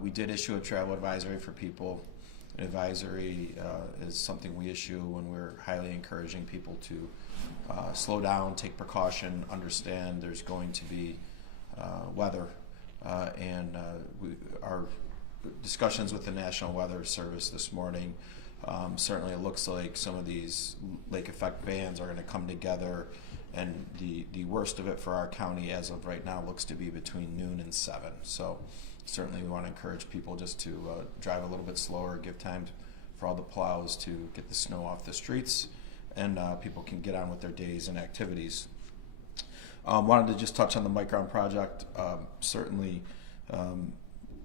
We did issue a travel advisory for people. An advisory is something we issue when we're highly encouraging people to slow down, take precaution, understand there's going to be weather, and our discussions with the National Weather Service this morning, certainly it looks like some of these lake effect bands are going to come together, and the worst of it for our county as of right now looks to be between noon and 7. So certainly we want to encourage people just to drive a little bit slower, give time for all the plows to get the snow off the streets, and people can get on with their days and activities. Wanted to just touch on the Micron project. Certainly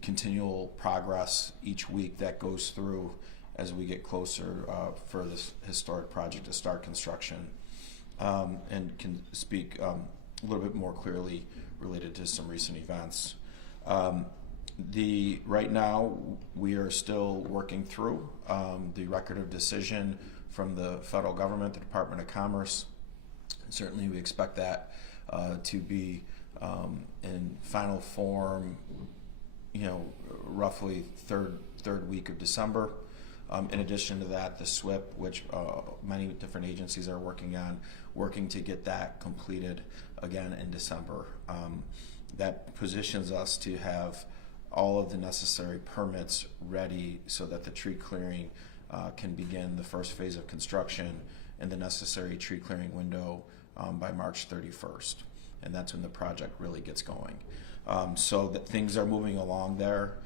continual progress each week that goes through as we get closer for this historic project to start construction, and can speak a little bit more clearly related to some recent events. Right now we are still working through the record of decision from the federal government, the Department of Commerce. Certainly we expect that to be in final form, roughly third week of December. In addition to that, the SWIP, which many different agencies are working to get that completed again in December. That positions us to have all of the necessary permits ready so that the tree clearing can begin the first phase of construction and the necessary tree clearing window by March 31st. And that's when the project really gets going. So that things are moving along there.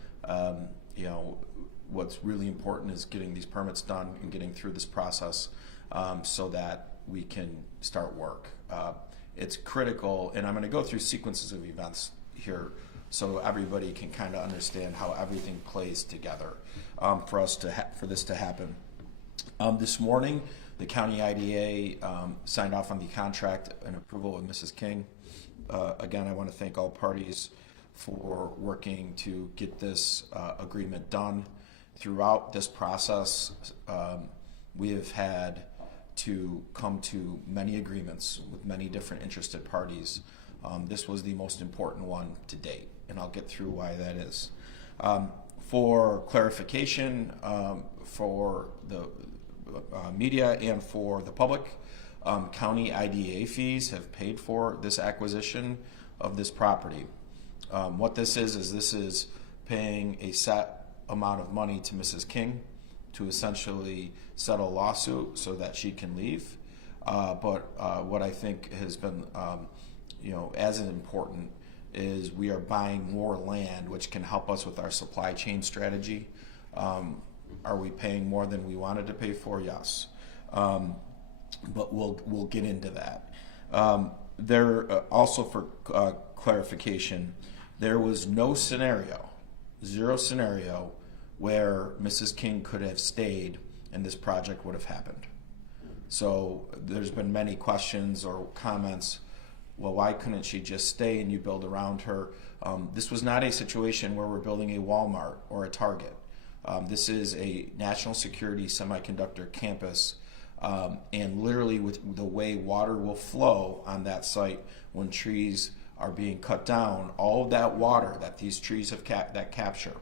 What's really important is getting these permits done and getting through this process so that we can start work. It's critical, and I'm going to go through sequences of events here so everybody can kind of understand how everything plays together for this to happen. This morning, the county IDA signed off on the contract and approval with Mrs. King. Again, I want to thank all parties for working to get this agreement done. Throughout this process, we have had to come to many agreements with many different interested parties. This was the most important one to date, and I'll get through why that is. For clarification, for the media and for the public, county IDA fees have paid for this acquisition of this property. What this is paying a set amount of money to Mrs. King to essentially settle a lawsuit so that she can leave. But what I think has been as important is we are buying more land, which can help us with our supply chain strategy. Are we paying more than we wanted to pay for? Yes. But we'll get into that. Also for clarification, there was zero scenario where Mrs. King could have stayed and this project would have happened. So there's been many questions or comments, well, why couldn't she just stay and you build around her? This was not a situation where we're building a Walmart or a Target. This is a national security semiconductor campus, and literally with the way water will flow on that site when trees are being cut down, all of that water that these trees have capture,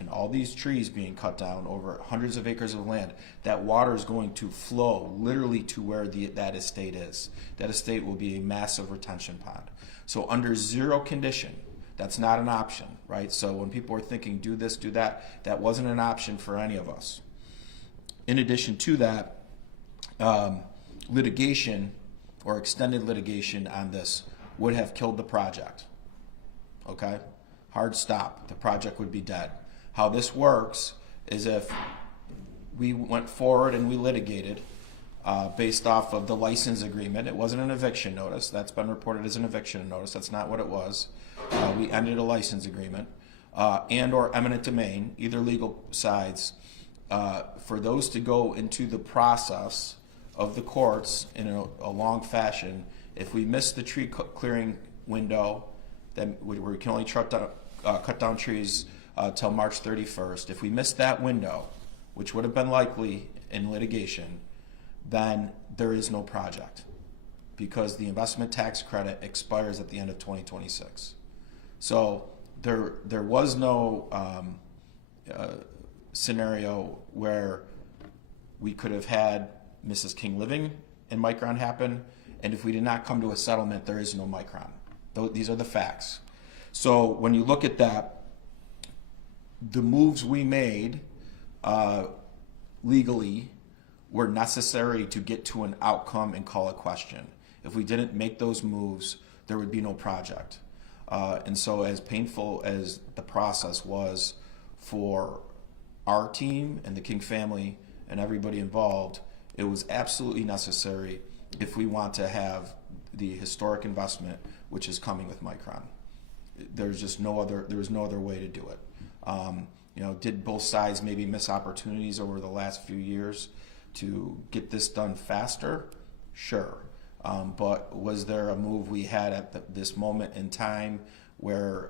and all these trees being cut down over hundreds of acres of land, that water is going to flow literally to where that estate is. That estate will be a massive retention pond. So under zero condition, that's not an option, right? So when people are thinking, do this, do that, that wasn't an option for any of us. In addition to that, litigation or extended litigation on this would have killed the project. Okay? Hard stop. The project would be dead. How this works is if we went forward and we litigated based off of the license agreement. It wasn't an eviction notice. That's been reported as an eviction notice. That's not what it was. We ended a license agreement and or eminent domain, either legal sides, for those to go into the process of the courts in a long fashion. If we miss the tree clearing window, then where we can only cut down trees till March 31st. If we miss that window, which would have been likely in litigation, then there is no project because the investment tax credit expires at the end of 2026. So there was no scenario where we could have had Mrs. King living and Micron happen, and if we did not come to a settlement, there is no Micron. These are the facts. So when you look at that, the moves we made legally were necessary to get to an outcome and call a question. If we didn't make those moves, there would be no project. And so as painful as the process was for our team and the King family and everybody involved, it was absolutely necessary if we want to have the historic investment which is coming with Micron. There's just no other, there was no other way to do it. Did both sides maybe miss opportunities over the last few years to get this done faster? Sure. But was there a move we had at this moment in time where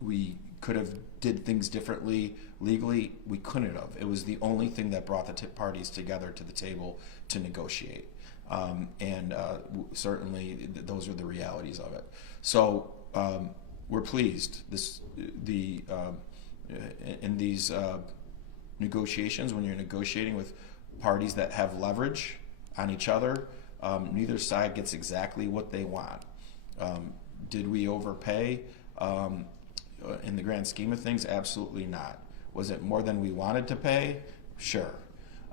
we could have did things differently legally? We couldn't have. It was the only thing that brought the parties together to the table to negotiate. Certainly those are the realities of it. So we're pleased. In these negotiations, when you're negotiating with parties that have leverage on each other, neither side gets exactly what they want. Did we overpay in the grand scheme of things? Absolutely not. Was it more than we wanted to pay? Sure.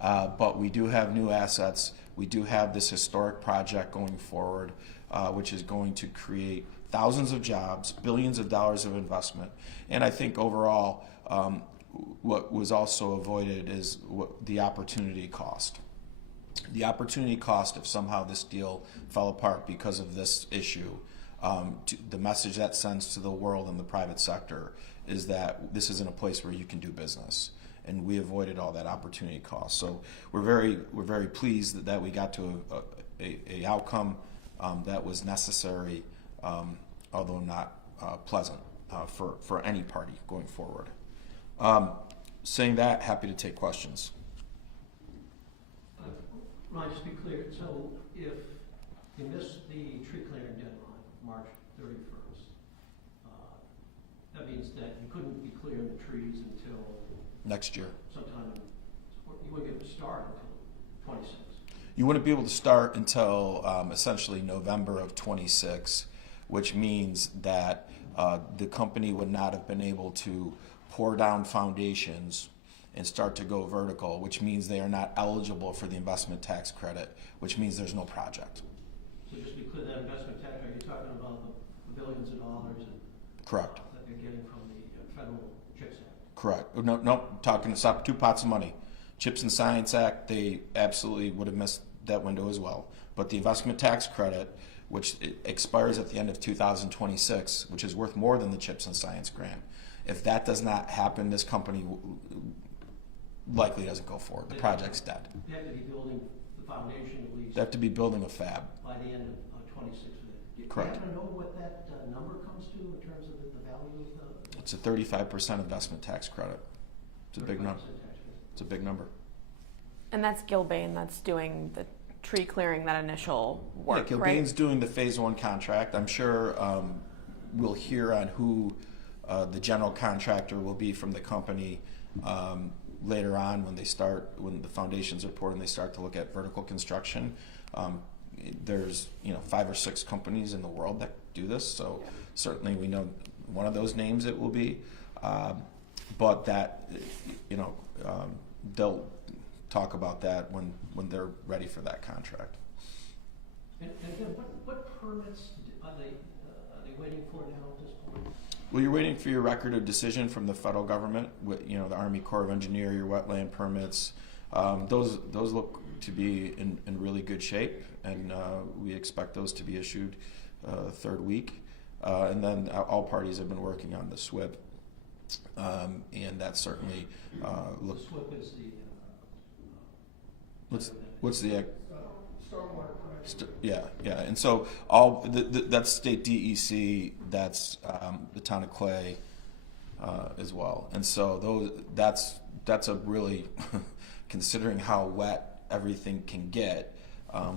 But we do have new assets. We do have this historic project going forward, which is going to create thousands of jobs, billions of dollars of investment. And I think overall, what was also avoided is the opportunity cost. The opportunity cost if somehow this deal fell apart because of this issue, the message that sends to the world and the private sector is that this isn't a place where you can do business. And we avoided all that opportunity cost. So we're very pleased that we got to a outcome that was necessary, although not pleasant for any party going forward. Saying that, happy to take questions. Ron, just to be clear, so if you miss the tree clearing deadline, March 31st, that means that you couldn't be clearing the trees until next year. Sometime, you wouldn't be able to start until 26. You wouldn't be able to start until essentially November of 26, which means that the company would not have been able to pour down foundations and start to go vertical, which means they are not eligible for the investment tax credit, which means there's no project. So just to be clear, that investment tax credit, you're talking about the billions of dollars correct. That they're getting from the federal CHIPS Act. Correct. No, talking about 2 pots of money. CHIPS and Science Act, they absolutely would have missed that window as well. But the investment tax credit, which expires at the end of 2026, which is worth more than the CHIPS and Science grant, if that does not happen, this company likely doesn't go forward. The project's dead. They have to be building the foundation at least. They have to be building a fab. By the end of 26. Correct. Do you happen to know what that number comes to in terms of the value of the... It's a 35% investment tax credit. It's a big number. It's a big number. And that's Gilbane that's doing the tree clearing, that initial work, yeah, Gilbane's doing the phase 1 contract. I'm sure we'll hear on who the general contractor will be from the company later on when the foundations are poured and they start to look at vertical construction. There's 5 or 6 companies in the world that do this, so certainly we know one of those names it will be, but that they'll talk about that when they're ready for that contract. And again, what permits are they waiting for now at this point? Well, you're waiting for your record of decision from the federal government, with the Army Corps of Engineer, your wetland permits. Those look to be in really good shape, and we expect those to be issued third week. And then all parties have been working on the SWIP, and that certainly The SWIP is the what's the stormwater permit. yeah, and so that's state DEC, that's the town of Clay as well, and so that's a really considering how wet everything can get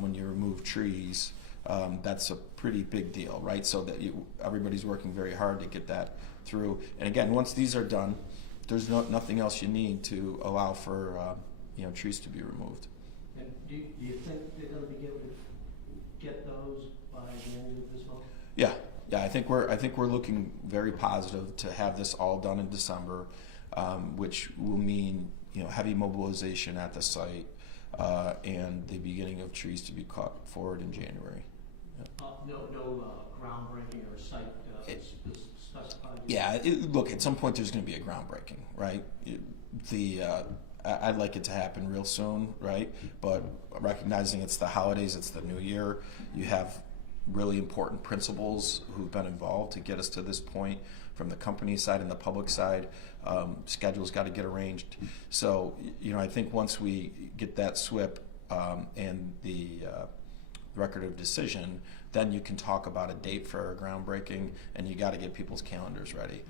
when you remove trees, that's a pretty big deal, right? So that everybody's working very hard to get that through. And again, once these are done, there's nothing else you need to allow for trees to be removed. And do you think they're going to be able to get those by the end of this month? Yeah. I think we're looking very positive to have this all done in December, which will mean heavy mobilization at the site and the beginning of trees to be cut forward in January. No groundbreaking or site specified? Yeah, look, at some point there's going to be a groundbreaking, right? I'd like it to happen real soon, right? But recognizing it's the holidays, it's the new year, you have really important principals who've been involved to get us to this point from the company side and the public side. Schedules got to get arranged. So, I think once we get that SWIP and the record of decision, then you can talk about a date for a groundbreaking, and you got to get people's calendars ready.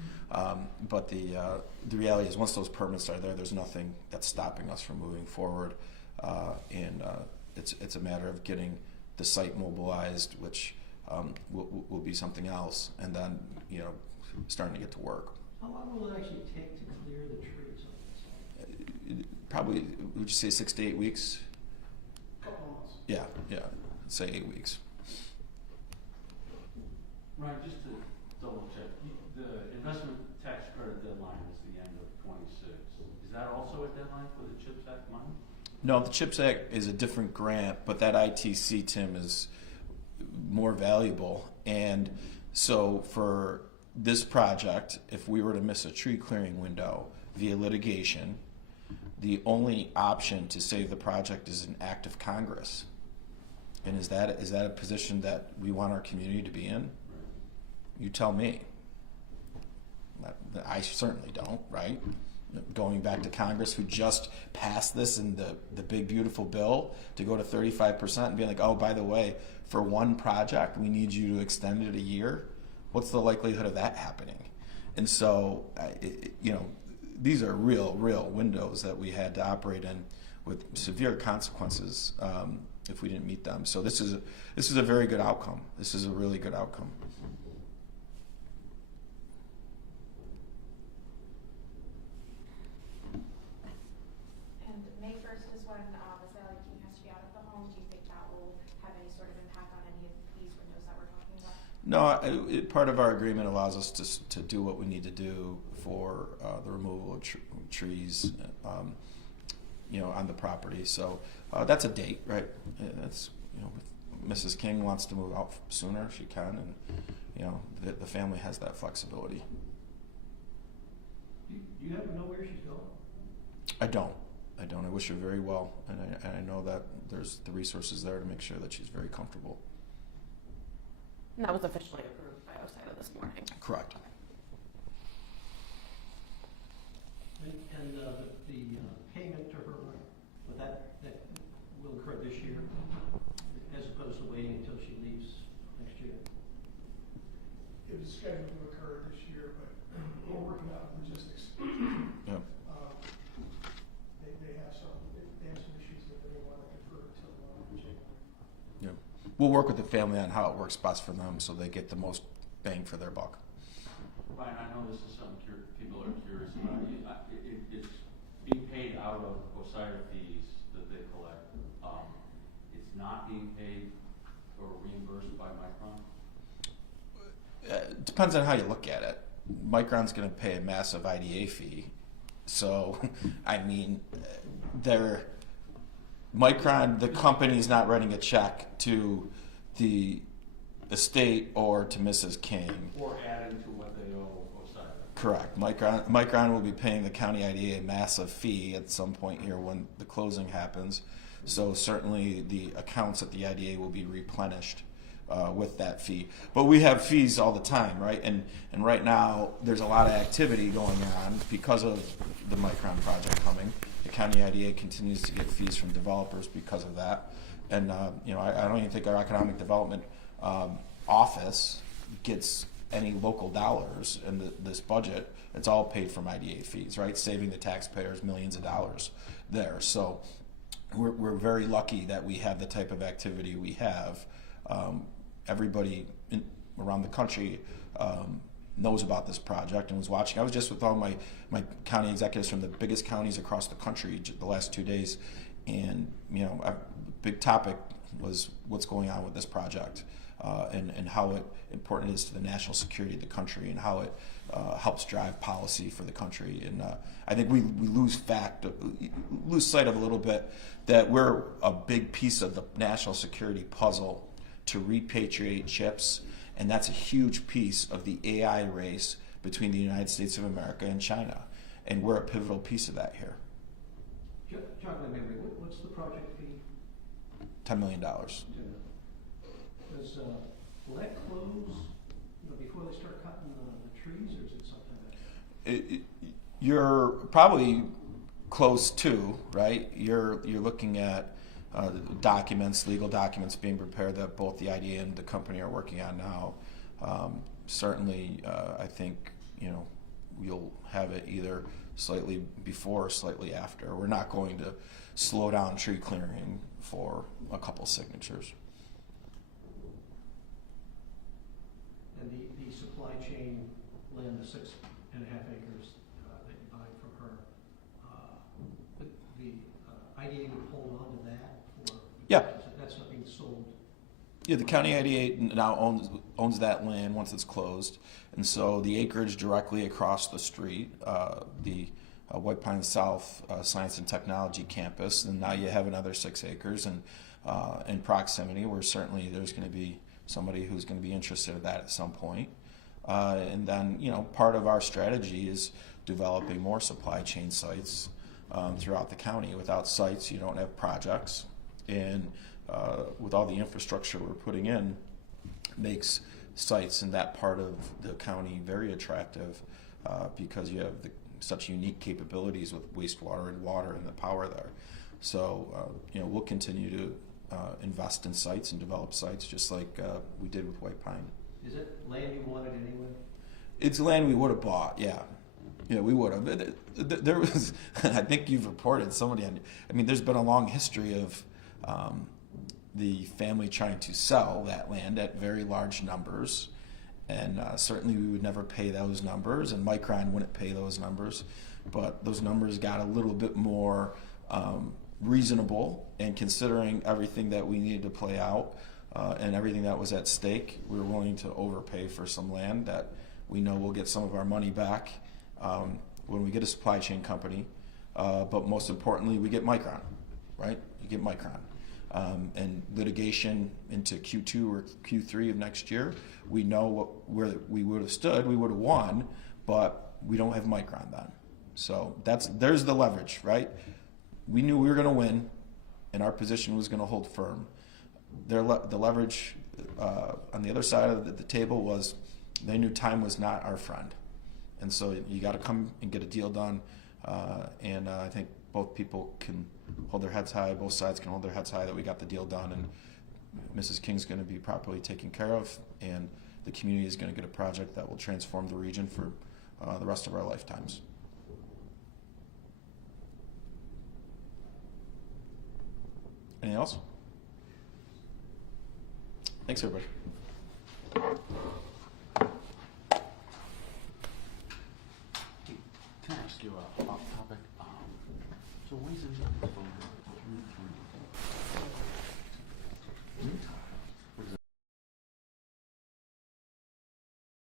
But the reality is, once those permits are there, there's nothing that's stopping us from moving forward, and it's a matter of getting the site mobilized, which will be something else, and then starting to get to work. How long will it actually take to clear the trees on this site? Probably, would you say 6 to 8 weeks? Couple months. Yeah, I'd say 8 weeks. Ryan, just to double check, the investment tax credit deadline is the end of 26. Is that also a deadline for the CHIPS Act money? No, the CHIPS Act is a different grant, but that ITC, Tim, is more valuable. And so for this project, if we were to miss a tree clearing window via litigation, the only option to save the project is an act of Congress. And is that a position that we want our community to be in? You tell me. I certainly don't, right? Going back to Congress, who just passed this in the big beautiful bill to go to 35% and being like, oh, by the way, for one project we need you to extend it a year. What's the likelihood of that happening? And so these are real windows that we had to operate in with severe consequences if we didn't meet them. So this is a very good outcome. This is a really good outcome. No, part of our agreement allows us to do what we need to do for the removal of trees, on the property. So that's a date, right? That's if Mrs. King wants to move out sooner, she can, and the family has that flexibility. Do you ever know where she's going? I don't. I wish her very well, and I know that there's the resources there to make sure that she's very comfortable. And that was officially approved by OSIDA this morning. Correct. And the payment to her, but that will occur this year, as opposed to waiting until she leaves next year? It was scheduled to occur this year, but we're working out logistics. Yeah. They have some issues that they want to defer until January. Yeah. We'll work with the family on how it works best for them so they get the most bang for their buck. Ryan, I know this is something people are curious about. It's being paid out of OSIDA fees that they collect. It's not being paid or reimbursed by Micron? It depends on how you look at it. Micron's going to pay a massive IDA fee. So, I mean, Micron, the company's not writing a check to the estate or to Mrs. King. Or adding to what they owe OSIDA. Correct. Micron will be paying the county IDA a massive fee at some point here when the closing happens. So certainly the accounts at the IDA will be replenished with that fee. But we have fees all the time, right? And right now there's a lot of activity going on because of the Micron project coming. The county IDA continues to get fees from developers because of that. And I don't even think our economic development office gets any local dollars in this budget. It's all paid from IDA fees, right? Saving the taxpayers millions of dollars there. So we're very lucky that we have the type of activity we have. Everybody around the country knows about this project and was watching. I was just with all my county executives from the biggest counties across the country the last 2 days, and a big topic was what's going on with this project and how important it is to the national security of the country and how it helps drive policy for the country. And I think we lose sight of a little bit that we're a big piece of the national security puzzle to repatriate chips, and that's a huge piece of the AI race between the United States of America and China, and we're a pivotal piece of that here. Jog my memory, what's the project fee? $10 million. Does, will that close before they start cutting the trees, or is it something that? You're probably close to, right? You're looking at legal documents being prepared that both the IDA and the company are working on now. Certainly, I think you'll have it either slightly before or slightly after. We're not going to slow down tree clearing for a couple signatures. And the supply chain land, the 6.5 acres that you buy from her, the IDA would hold on to that, or Yeah. that's not being sold? Yeah, the county IDA now owns that land once it's closed, and so the acreage directly across the street, the White Pine South Science and Technology Campus, and now you have another 6 acres, and in proximity, where certainly there's going to be somebody who's going to be interested in that at some point. And then, part of our strategy is developing more supply chain sites throughout the county. Without sites, you don't have projects, and with all the infrastructure we're putting in, makes sites in that part of the county very attractive because you have such unique capabilities with wastewater and water and the power there. So we'll continue to invest in sites and develop sites just like we did with White Pine. Is it land you wanted anyway? It's land we would have bought, yeah. Yeah, we would have. There was, I think you've reported somebody there's been a long history of the family trying to sell that land at very large numbers, and certainly we would never pay those numbers, and Micron wouldn't pay those numbers, but those numbers got a little bit more reasonable, and considering everything that we needed to play out and everything that was at stake, we were willing to overpay for some land that we know we'll get some of our money back when we get a supply chain company, but most importantly, we get Micron, right? You get Micron. And litigation into Q2 or Q3 of next year, we know where we would have stood, we would have won, but we don't have Micron then. So there's the leverage, right? We knew we were going to win, and our position was going to hold firm. The leverage on the other side of the table was they knew time was not our friend. And so you got to come and get a deal done, and I think both people can hold their heads high, both sides can hold their heads high that we got the deal done, and Mrs. King's going to be properly taken care of, and the community is going to get a project that will transform the region for the rest of our lifetimes. Anything else? Thanks, everybody. Can I ask you off topic? So when's the